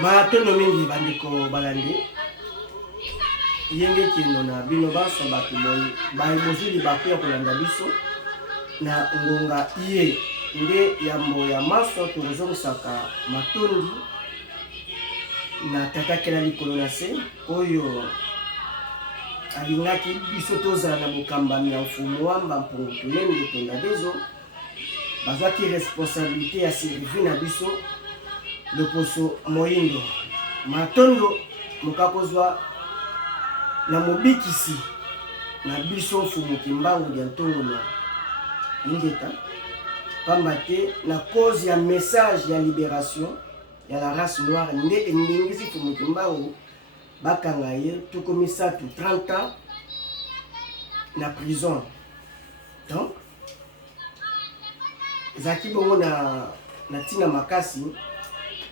Matondo mingi bandiko balandi yenge kino na bino baso bato boy baibozili bakuya kolanda biso na ngonga iye nde yambo ya maso tozongisaka matondi na takakela likolo na se oyo alingaki biso tozala na bokambami ya mfumu wamba mpungu tulenge tonda dezo bazaki responsabilité ya service na biso loposo moyindo matondo mokakozwa na mobikisi na biso mfumu kimbangu ya ntongo na ingeta pamba te na cause ya message ya libération ya la race noire nde endingisi mfumu kimbangu bakanga ye tukomisatu 30 ans na prison. Donc zaki bongo na tina makasi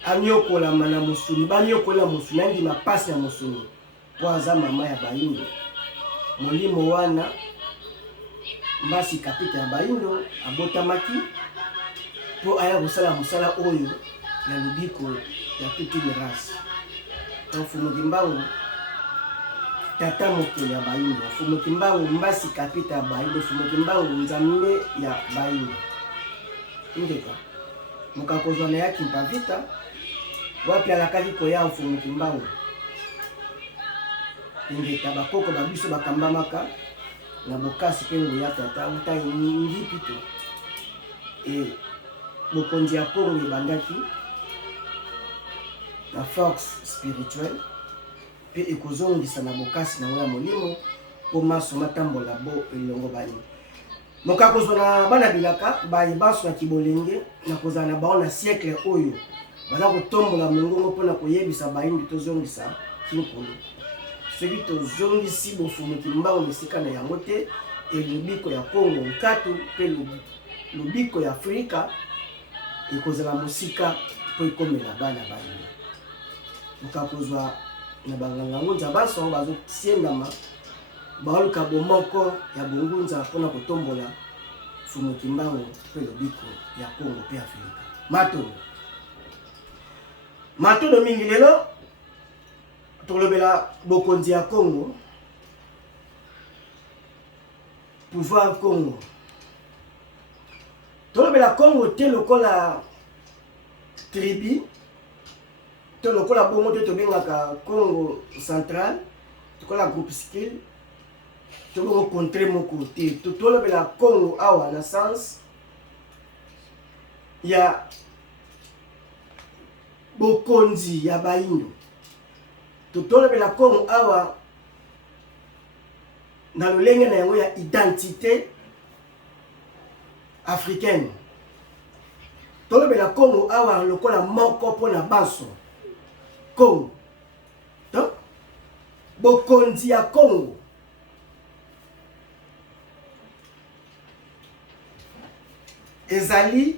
anyokola mana musuni banyokola musuni andi mapasi ya musuni po aza mama ya bayindo molimo wana mbasi kapita ya bayindo abotamaki po aya kosala mosala oyo ya lobiko ya toute une race. Donc Mfumu Kimbangu tata mokolo ya bayindo, Mfumu Kimbangu mbasi kapita ya bayindo, Mfumu Kimbangu nzambe ya bayindo. Indeka mukakozwa na yaki mpavita wapi alakaki koya Mfumu Kimbangu. Indeka bakoko babiso bakambamaka na bokasi pengo ya tata uta ngipi to bokonzi ya Kongo ebandaki na force spirituelle pe ekozongisa na bokasi na ya molimo po maso matambola bo elongo bani mokakozwa na bana bilaka bayibaso na kibolenge na kozala na bao na siècle oyo baza kotombola mongongo mpona koyebisa bayimbi tozongisa kinkolo soki tozongisi bofumu Kimbangu esika na yango te elobiko ya Kongo nkatu pe lobiko ya Afrika ekozala mosika po ekomela bana bayimbi mokakozwa na bangangangunza baso bazosiendama baoluka bomoko ya bongunza mpona kotombola Mfumu Kimbangu pe lobiko ya Kongo pe Afrika. Matondo mingi lelo tolobela bokonzi ya Kongo, pouvoir Congo. Tolobela Congo te lokola tribu, te lokola bongo te tobengaka Congo central, tokola groupe skill, tobongo contre moko te. Tolobela Congo awa na sens ya bokonzi ya bayindo. Tolobela Congo awa na lolenge na yango ya identité africaine. Tolobela Congo awa lokola moko pona baso Congo. Donc bokonzi ya Congo ezali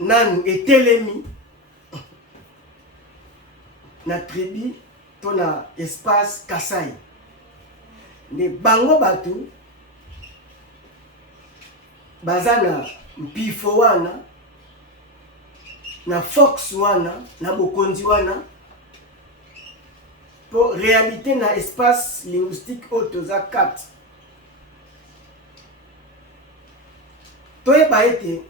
nanu etelemi na tribu to na espace Kasai. Ne bango batu bazana mpifo wana na fox wana na bokonzi wana pour réalité na espace linguistique otoza 4 toyeba ete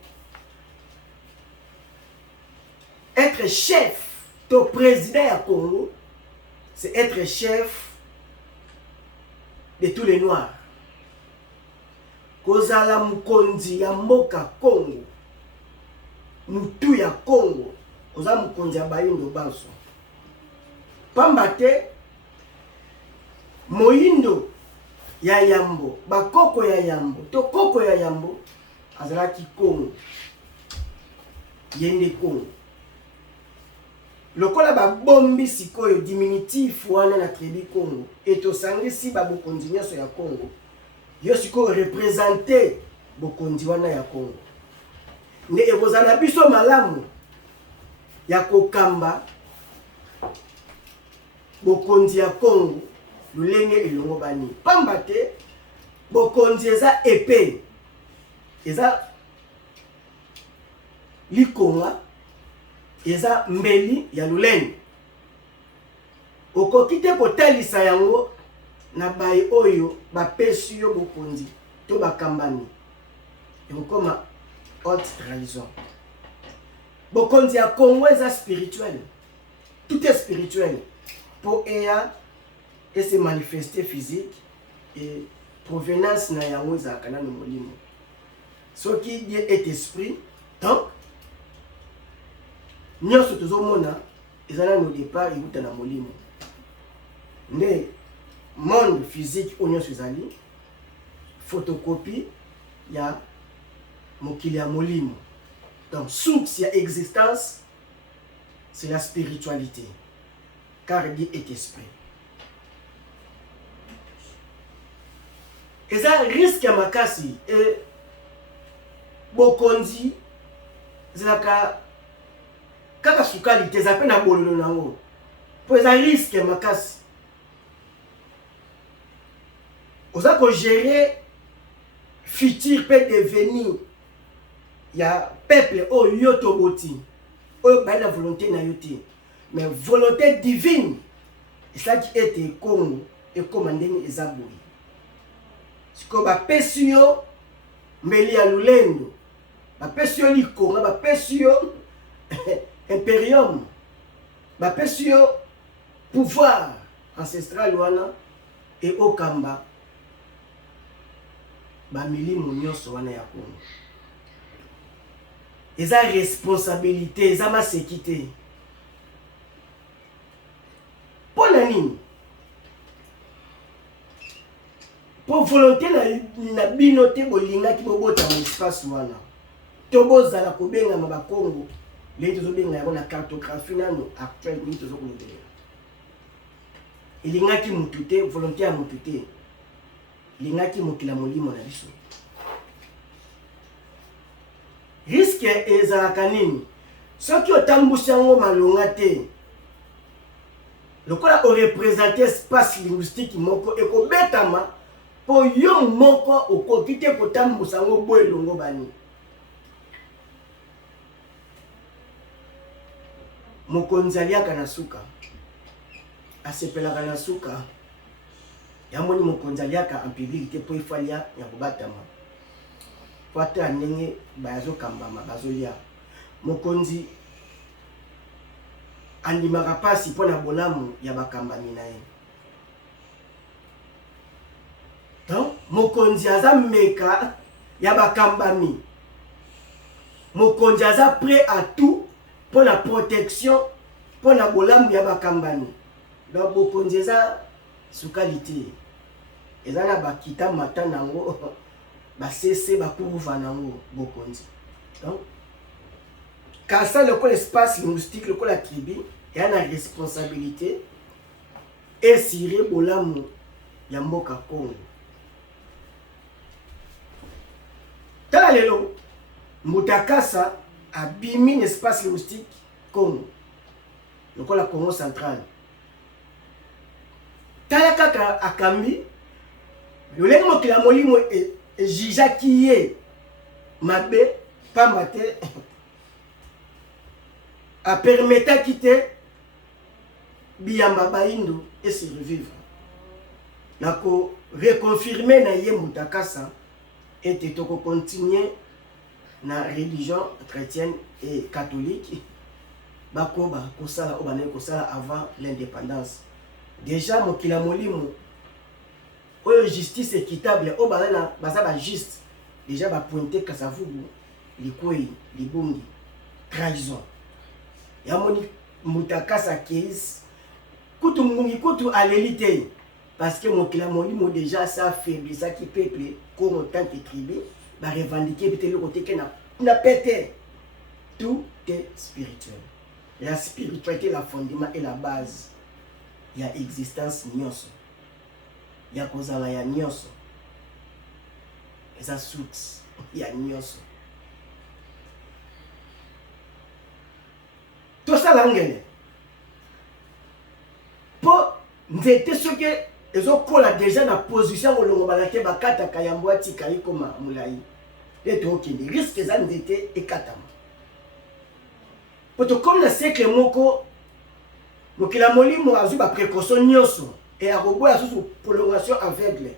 être chef to président ya Congo c'est être chef de tous les noirs. Kozala mukonzi ya mboka Congo, mutu ya Congo, koza mukonzi ya bayindo banso. Pamba te moyindo ya yambo, bakoko ya yambo, to koko ya yambo azalaki Congo. Yende Congo. Lokola ba bombi sikoyo diminutif wana na tribu Congo etosangisi ba bokonzi nyaso ya Congo yo sikoyo représenter bokonzi wana ya Congo nde ekozala biso malamu ya kokamba bokonzi ya Congo lolenge elongo bani pamba te bokonzi eza épée eza likonga eza mbeli ya lulenge. Okoki te kotalisa yango na bayi oyo bapesi yo bokonzi to bakambani. Ekokoma haute trahison. Bokonzi ya Congo eza spirituel. Tout est spirituel. Pour ea et se manifester physique et provenance na yango ezalaka nanu molimo. Soki Dieu est esprit, donc nyonso tozomona ezala no départ euta na molimo. Nde monde physique oyo nyonso ezali photocopie ya mokili ya molimo. Donc source ya existence c'est la spiritualité, car Dieu est esprit. Et ça risque à makasi et bokonzi zaka kaka sukali te zape na bololo nango. Po ça risque à makasi. Oza ko gérer futur peut devenir ya peuple o yoto boti. O ba la volonté na yote. Mais volonté divine, c'est ça qui était comme et commandé ezaboui. Siko ba pesio mbeli ya lulendo. Ba pesio likonga, ba pesio imperium. Ba pesio pouvoir ancestral wana et okamba. Ba milimo nyonso wana ya Congo. Eza responsabilité, eza masekité. Pour la nini? Pour volonté na binote bolinga ki bobota mu espace wana. Toboza la kobenga ma Congo. Les tozo benga ya na cartographie nano actuelle ni tozo kondelea. Ilinga ki mutute, volonté ya mutute. Ilinga ki mokila molimo na biso. Risque ezalaka nini? Soki otambusi yango malonga te. Lokola o représenter espace linguistique moko ekobetama po yo moko okoki te kotambusa yango boye longo bani. Mokonzi aliaka na suka. Asepelaka na suka. Yamoni mokonzi aliaka en public te po ifalia ya kobatama. Wata ndenge bazo kambama bazolia. Mokonzi andimaka pasi pona bolamu ya bakambami na ye. Donc mokonzi aza meka ya bakambami. Mokonzi aza prêt à tout pour la protection pour la bolamu ya bakambami. Donc mokonzi aza sukalité. Ezala bakita matanango basese bakuruva nango bokonzi. Donc quand ça le espace linguistique le la tribu il y a une responsabilité et siré bolamu ya mboka Congo. Talelo mutakasa abimi espace linguistique Congo. Le la Congo central. Talakaka akambi le lengo ki la molimo jija kiye mabe pambate a permettre quitter biyamba baindo et survivre. Nako reconfirmer na ye mutakasa et toko continuer na religion chrétienne et catholique bakoba kosala obane kosala avant l'indépendance. Déjà mokila molimo oyo justice équitable obala baza ba juste déjà ba pointer kasavubu likwei libongi trahison. Yamoni mutakasa case kutu mungi kutu alélité parce que mokila molimo déjà ça affaibli ça qui peuple comme autant que tribu ba revendiquer peut le côté que na pété. Tout est spirituel. La spiritualité la fondement et la base. Il y a existence nyonso. Il y a kozala ya nyonso. Eza source ya nyonso. Tout ça l'angele. Pour nzete ce que ezokola déjà na position olongo balake bakata kayambo atika ikoma mulai. Et donc il risque za nzete ekatama. poto comme na siècle moko mokila molimo azwi ba précaution nyonso et akoboya susu prolongation aveugle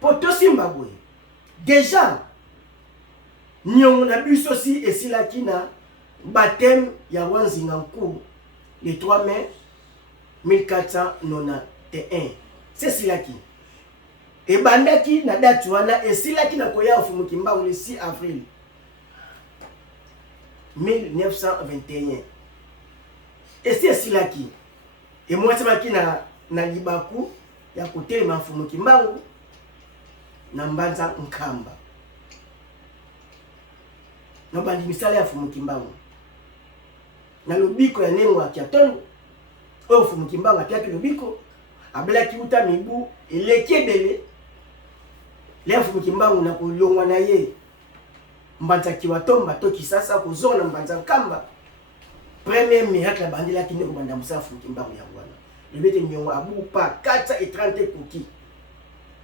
poto simba boye déjà nyongo na biso si esilaki na baptême ya Wanzinga Nku le 3 mai 1491 c'est silaki ebandaki na date wana esilaki na koya Mfumuki Mbangu le 6 avril 1921 esi esilaki emwasamaki na libaku ya kotelema Mfumuki Mbangu na Mbanza Nkamba na bandi misala ya Mfumuki Mbangu na lobiko ya nengo ya Kiatondo oyo Mfumuki Mbangu atiaki lobiko abelaki uta mibu eleki ebele le Mfumuki Mbangu na kolongwa na ye Mbanza Kiwatomba to Kisasa kozona Mbanza Nkamba premier miracle abandelaki ndeko banda musala Mfumuki Mbangu ya wana lebete nyongo abupa 430 koki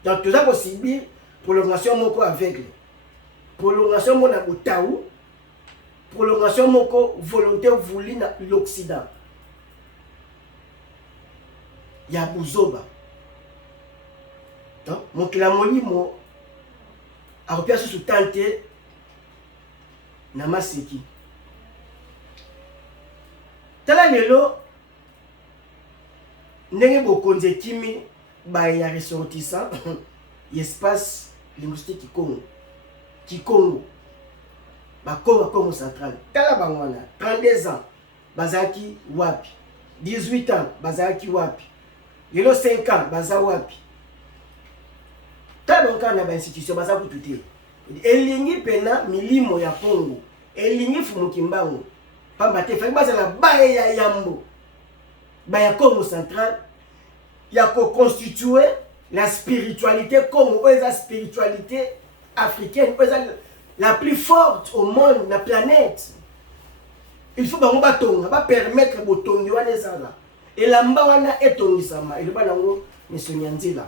donc tout ça possible prolongation moko aveugle prolongation mona botaou prolongation moko volonté voulu na l'Occident ya buzoba donc mokila molimo akopia susu tante na maseki tala lelo ndenge bokonze kimi ba ya ressortissant espace linguistique Kikongo Congo central tala bangwana 32 ans bazaki wapi 18 ans bazaki wapi lelo 5 ans baza wapi tala bankana ba institution baza kututé elingi pena milimo ya Congo elingi Mfumuki Mbangu pamba te fa bazala baye ya yambo ba ya Congo central ya ko constituer la spiritualité comme la spiritualité africaine la plus forte au monde, la planète. Il faut que permettre que botongi wana ezala. Et la mbawana etongisama, il ba nango mesonyanzila.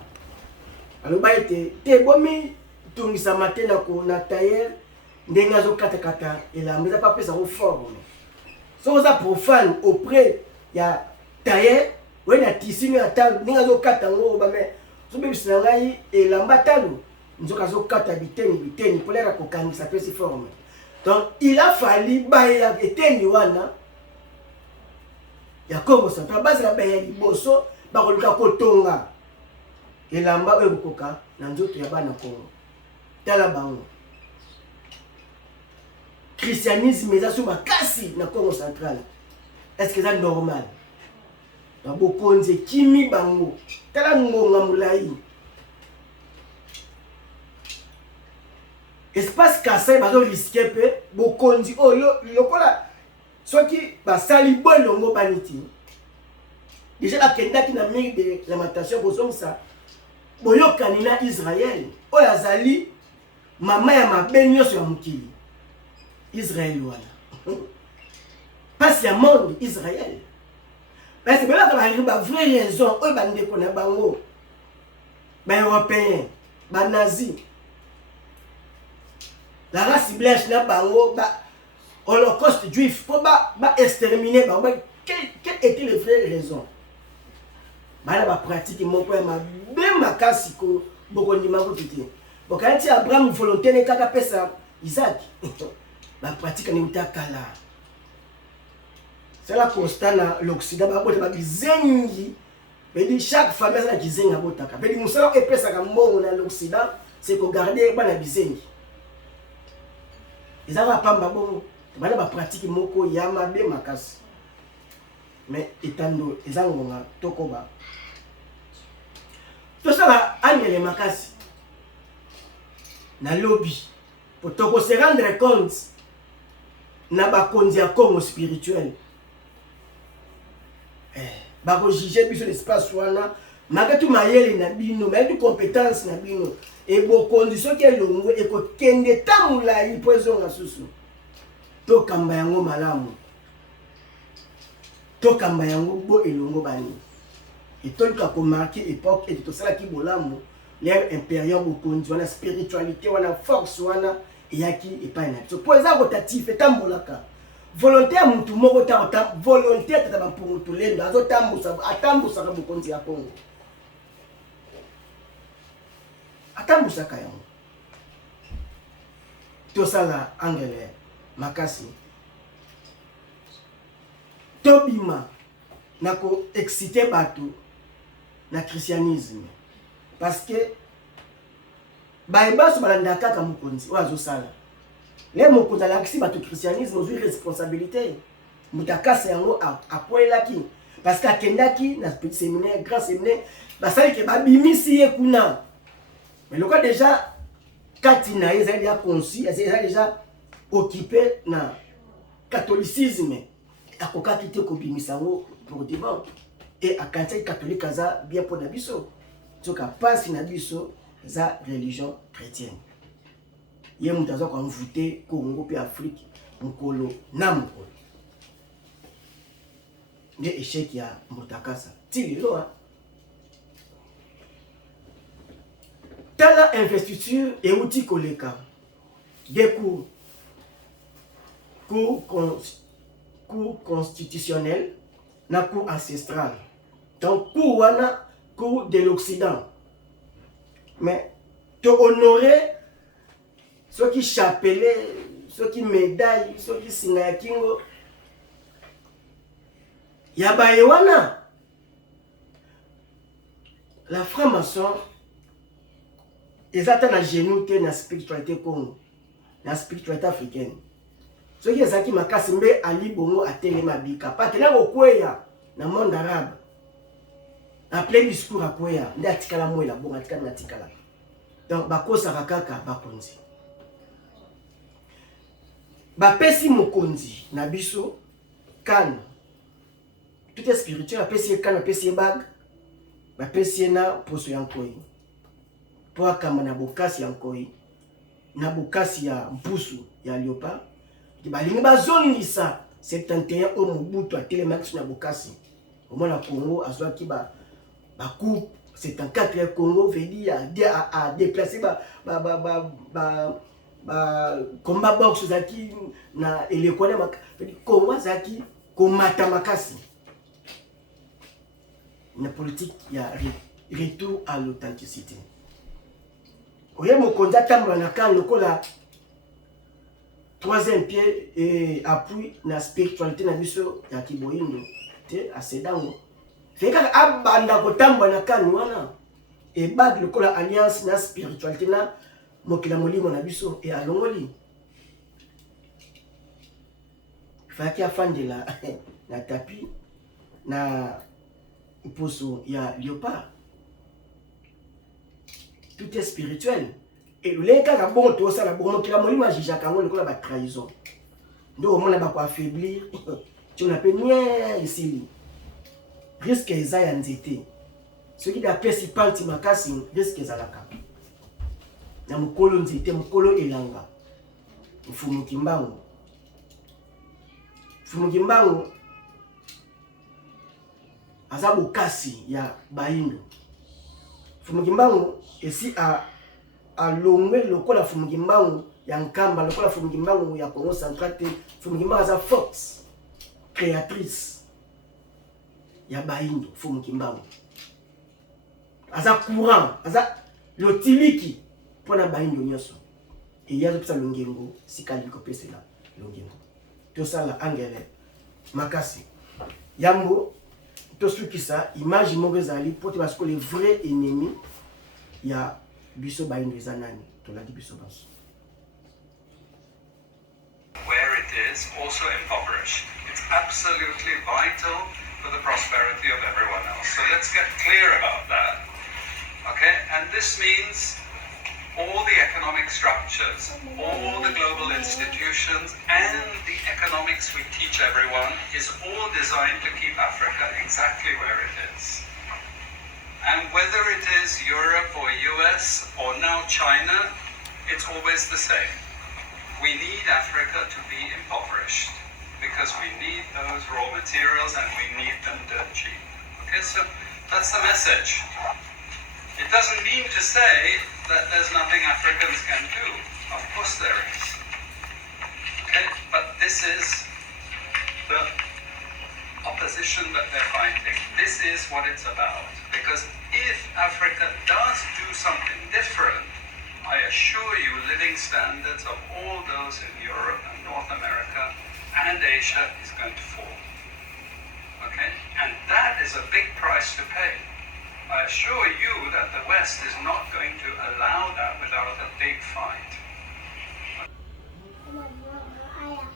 Alors ba ete te bomi tongisama te na ko na tailleur ndenga zo kata et la meza pas pesa au forme. So ça profane auprès ya tailleur, ouais na tissu na table ndenga zo kata ngo ba me so bebisina ngai elamba talo nzoka zo kata biteni pour la kokangisa pesi forme. Donc il a fallu baya eteni wana ya Congo central base la baya liboso ba koluka kotonga elamba oyo koka na nzoto ya bana Congo tala bango christianisme eza so makasi na Congo central. Est-ce que c'est normal? Bokonze kimi bango tala ngonga mulai espace Kasai bazo risquer pe bokonzi oyo lokola soki basali bolongo baniti déjà la kendaki na mire de lamentation bozongisa boyokani na Israël oyo azali mama ya mabe nyonso ya mokili Israël wana pasi ya monde Israël. Mais c'est là que la vraie raison, eux bandé qu'on a bango, ben européens, ben nazis, la race blanche n'a bango, bah holocauste juif, pour bah exterminer bango. Quelle était les vraies raisons? Bah la pratique mon père m'a bien ma casse ko beaucoup de mango titi. Bon quand il Abraham volonté n'est qu'à pesa Isaac, bah pratique n'est pas kala. C'est la constat dans l'Occident, chaque famille a des zengi à botaka. Mais musala epesa ka mbongo na l'Occident, c'est ko garder bana bizengi. Ils avaient pamba bon, bana ba pratique moko yama be makasi. Mais etando ezangonga tokoba. Tout ça va angele makasi. Na lobby pour toko se rendre compte na ba konzi ya Congo spirituel. Bako juger biso l'espace wana makatu mayele na bino mais du compétence na bino et bo condition ke longo e ko kende tamula yi poison na susu to kamba yango malamu to kamba yango bo elongo bani et to ka ko marquer époque et to sala ki bolamu l'ère impériale bo kondi wana spiritualité wana force wana yaki et pas na so pour ça rotatif et tambolaka volonté ya mutu moko ta volonté ya tata bampungu tulendo atambusaka bokonzi ya Congo, atambusaka yango. Tosala angele makasi tobima na ko exciter bato na christianisme, parce que bayebaso balandaka kaka mokonzi oyo azosala. Le mokonzi alakisi bato christianisme ozwi responsabilité, mutakasa yango apoelaki parce que akendaki na petit séminaire, grand séminaire, basali ke babimisi ye kuna. Mais le cas déjà kati na ye ezali ya conçu, ezali déjà occupé na catholicisme, akokaki te kobimisa yango pour de bon. Et akantisaki catholique aza bien pour na biso, soka pasi na biso za religion chrétienne. Ye mutu aza koenvoûte Congo pe Afrique mokolo na mokolo. Nde échec ya Mutakasa ti lelo. Tala investiture euti koleka des cours constitutionnel na cours ancestral. Donc cours wana cours de l'Occident. Mais te honorer ceux qui chapelaient, ceux qui médaillent, ceux qui singa kingo yabaye wana. La franc-maçon ezata na genou te na spiritualité Congo, na spiritualité africaine. Ceux qui ezaki makasi mbe ali bongo atelema bika patela kokweya na monde arabe. En plein discours à kweya nde atikala mwela bongo atikala na tikala. Donc bakosaka kaka bakonzi. Bapesi mokonzi na biso kan. Tout est spirituel, bapesi kan, bapesi bag, bapesi na poso yankoi. Po akamba na bokasi yankoi, na bokasi ya mpusu ya Léopard. Balingi bazongisa 71 o Mobutu atelemaki na bokasi. Au moins na Congo azwaki ba coupe 74 Congo veut dire à déplacer combat boxe zaki na elekole Congo zaki komata makasi. Une politique il y a retour à l'authenticité. Oye mokonza tambula na kan lokola troisième pied et appui na spiritualité na biso ya kiboyindo te asedango. Feka abanda kotambula na kan wana e bag lokola alliance na spiritualité na mokila molimo na biso e alongoli. Faki afandela na tapi na poso ya Léopard. Tout est spirituel. Et le cas à bon tout ça la bon qui la molima jijaka ngo lokola ba trahison. Ndo au mona ba ko affaiblir. Tu n'as pas rien ici. Risque ezaya nzete. Ce qui d'après si parti makasi risque ezalaka. Na mukolo nzete mukolo elanga. Mfumu kimbango. Mfumu kimbango azabu kasi ya baindo. Mfumu kimbango esi a longwe lokola Mfumu kimbango ya nkamba lokola Mfumu kimbango ya Congo central te. Mfumu kimbango aza force créatrice ya baindo. Mfumu kimbango aza courant, aza lotiliki pona baindo nyoso. Et yazo pisa longengo sikali ko pesela longengo. To sala angele makasi. Yambo to sukisa image moko ezali pote parce que les vrais ennemis ya biso baindo ezanani to la biso baso. Where it is also impoverished. It's absolutely vital for the prosperity of everyone else. So let's get clear about that. Okay? And this means all the economic structures, all the global institutions, and the economics we teach everyone is all designed to keep Africa exactly where it is. And whether it is Europe or US or now China, it's always the same. We need Africa to be impoverished because we need those raw materials and we need them dirt cheap. Okay, so that's the message. It doesn't mean to say that there's nothing Africans can do. Of course there is. Okay? But this is the opposition that they're fighting. This is what it's about. Because if Africa does do something different, I assure you living standards of all those in Europe and North America and Asia is going to fall. Okay? And that is a big price to pay. I assure you that the West is not going to allow that without a big fight.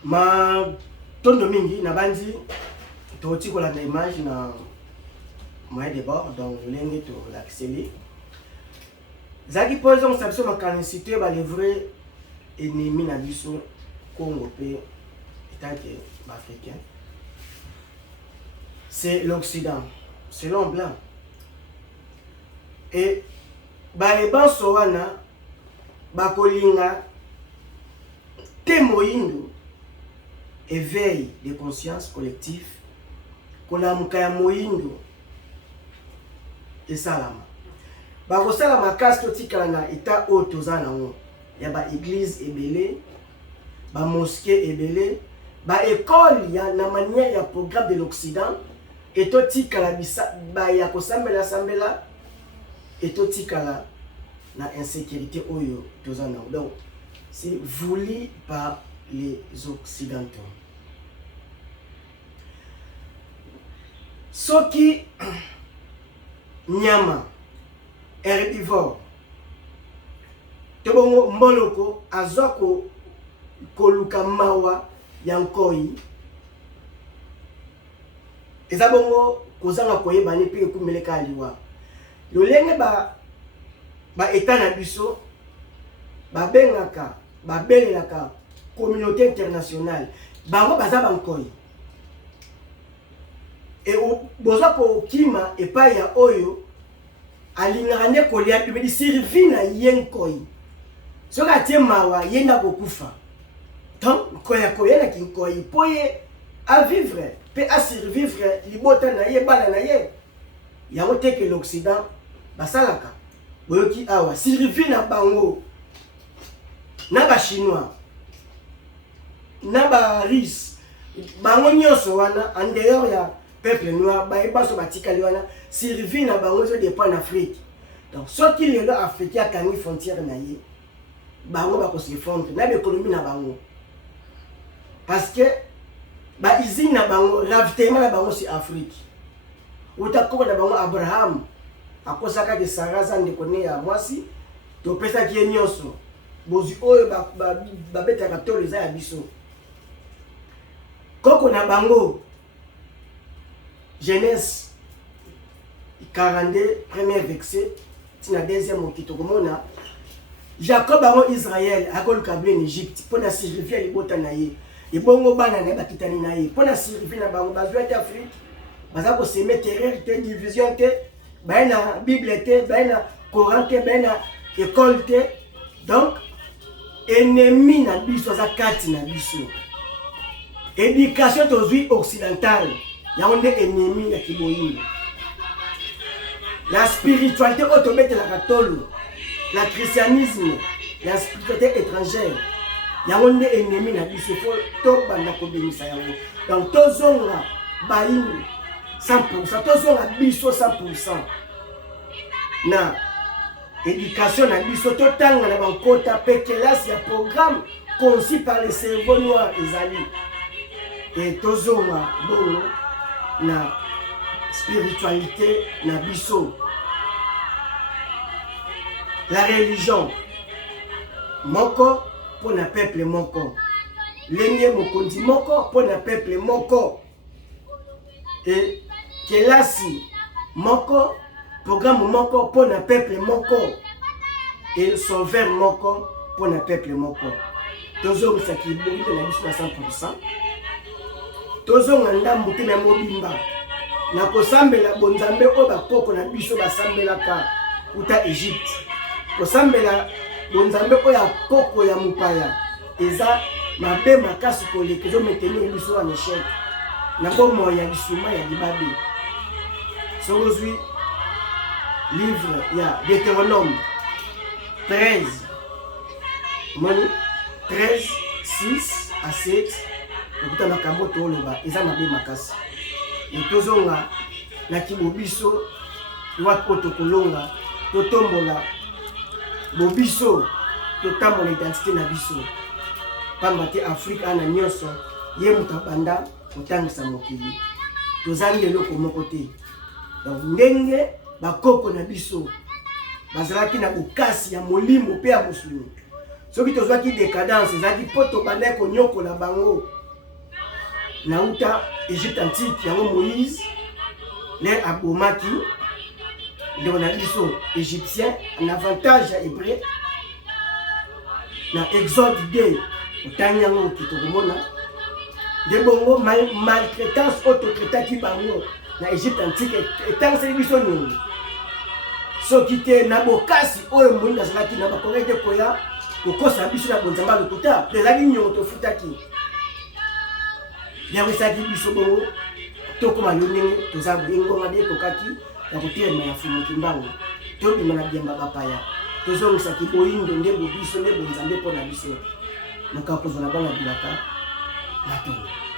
Ma tondo mingi na bandi toti kola na image na moyen de bord donc lenge to l'accélé zaki poison sabso makanisité ba les vrais ennemis na biso Congo pe état que africain c'est l'Occident, c'est l'homme blanc. Et ba ebanso wana ba kolinga te moyindo éveil de conscience collective kolamuka ya moyindo esalama bakosala makasi totikala na état oyo toza nango ya ba église ebele ba mosquée ebele ba école ya na manière ya programme de l'Occident etotikala ba ya kosambela sambela etotikala na insécurité oyo toza nango. Donc c'est voulu par les Occidentaux. Soki nyama herbivore tobongo mboloko azoko koluka mawa ya nkoi eza bongo kozanga koyeba ni pe kumeleka liwa lolenge ba état na biso ba bengaka ba belelaka communauté internationale bango baza bankoi et boza ko kima epai ya oyo alingaka nde kolia pe di sirvi na yenkoi soka atie mawa yenda kokufa donc koya koyena kinkoi poye à vivre pe à survivre libota na ye bana na ye yango teke l'Occident basalaka boyoki awa sirvi na bango na ba chinois na ba russe bango nyonso wana en dehors ya peuple noir ba ebaso batikali wana sirvi na bango zo dépend en Afrique. Donc soki lelo africain akangi frontière na ye bango bakose fondre na l'économie na bango parce que ba usine na bango ravitaillement na bango si Afrique utakoko na bango Abraham akosaka de Sarah za ndeko ne ya mwasi to pesa ki nyonso bozi oyo ba beta katolo za ya biso koko na bango Genèse 42 premier verset tina deuxième okito komona Jacob bango Israël akoluka bile en Égypte pona survivre libota na ye ebongo bana na bakitani na ye pona survivre na bango bazwa te Afrique baza ko semer terreur te division te baina Bible te baina Coran te baina école te donc ennemi na biso za kati na biso éducation tozui occidentale yango nde ennemi ya kiboyinga la spiritualité autobetelaka tolo la christianisme la spiritualité étrangère yango nde ennemi na biso fo tobanda kobimisa yango donc tozonga bayini 100%, tozonga biso 100% na éducation na biso totanga na bankota pe classe ya programme conçu par le cerveau noir ezali et tozonga bongo na spiritualité na biso la religion moko pour na peuple moko lenge mokonzi moko pour na peuple moko et kelasi moko programme moko pour na peuple moko et sauveur moko pour na peuple moko tozonga saki bongo na biso na 100% tozonga ndambu te na mobimba na kosambela bonzambe o bakoko na biso basambelaka uta Egypte kosambela bonzambe o ya koko ya mupaya eza mabe makasi koleka zo maintenir biso en échec na bomo ya lisuma ya libabe sozui livre ya Deutéronome 13 moni 13 6 à 7 okuta makambo toloba eza mabe makasi tozonga na kibobiso wapi tokolonga totombola bobiso totambola identité na biso pamba te Afrique ana nyonso ye mutabanda kotangisa mokili tozangi eloko moko te donc ndenge bakoko na biso bazalaki na bokasi ya molimo pe ya musulmi soki tozwaki décadence ezalaki mpo tobandaki konyokola bango na uta Égypte antique yango Moïse le abomaki ndeko na biso égyptien en avantage ya hébreu na Exode 2 otangi yango kitokomona nde bongo maltraitance oyo totretaki bango na Égypte antique etangiseli biso nini soki te na bokasi oyo moyinda azalaki na bakongai te koya kokosa biso na bonzamba lokuta ezalaki nyongo tofutaki yango esalaki biso bongo tokoma yo ndenge toza ngonga nde tokaki ya kotelema ya fumuki mbango tobima na biamba bapaya tozongisaki boyindo nde bobiso nde bonzambe mpo na biso mokakozwa na bana bilaka matongo